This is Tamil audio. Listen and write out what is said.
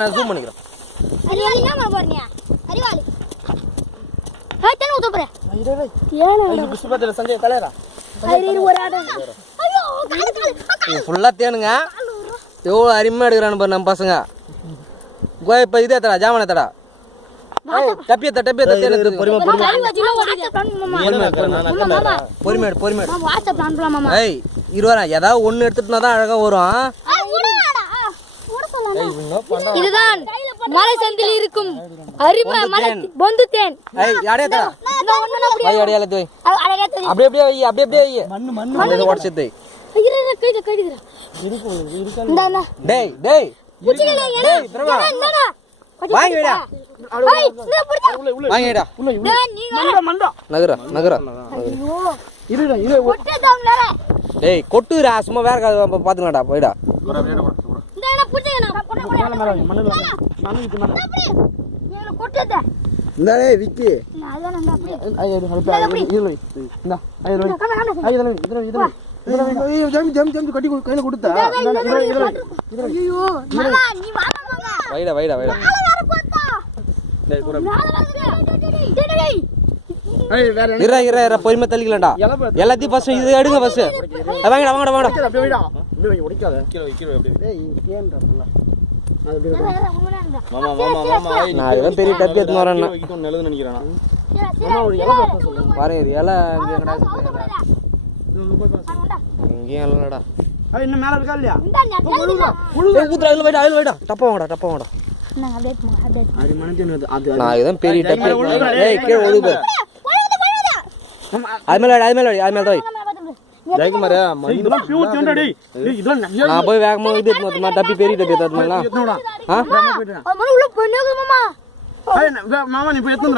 நான் ஜூம் பண்ணிக்கிறேன். அறிவாளி என்ன போறீங்க? அறிவாளி. தண்ணி ஊத்த போறேன். சஞ்சய் தலையரா ஒரு ஆடு. ஐயோ ஃபுல்லா தேனுங்க. எவ்வளோ அருமையாக எடுக்கிறானு பாரு நம்ம பசங்க. இப்போ இதே தடா ஜாமான தடா டப்பியத்த தேன் பொறுமையாடு. ஏய் இருவரா ஏதாவது ஒன்று எடுத்துட்டுனா தான் அழகா வரும். இதுதான் மலை சந்தில் இருக்கும் அருமை மலை பொந்து தேன். அப்படியே உடச்சிட்டு வாங்கிடா நகர நகர. டேய் கொட்டுறா சும்மா வேற பாத்துக்கலாம்டா போயிடா. விக்கி கட்டி கையில கொடுத்தா வைடா வைடா வைடா. பொறுமை தள்ளிக்கலாம்டா எல்லாத்தையும் ஃபர்ஸ்ட் இது எடுங்க ஃபர்ஸ்ட். வாங்கடா வாங்கடா வாங்கடா. நான் பெரிய டப்பி எடுத்து வரேன் பாருங்க. இலை இங்கேயும் இல்லடா. இன்னும் மேல இருக்கா இல்லையா? டப்பா வாங்கடா டப்பா வாங்கடா. நான் இதான் பெரிய டப்பி. அது மேல அது மேல அது மேல தான் நான் போய் வேகமா இது டப்பி பெரிய டப்பி மாமா நீ போய் எத்தனை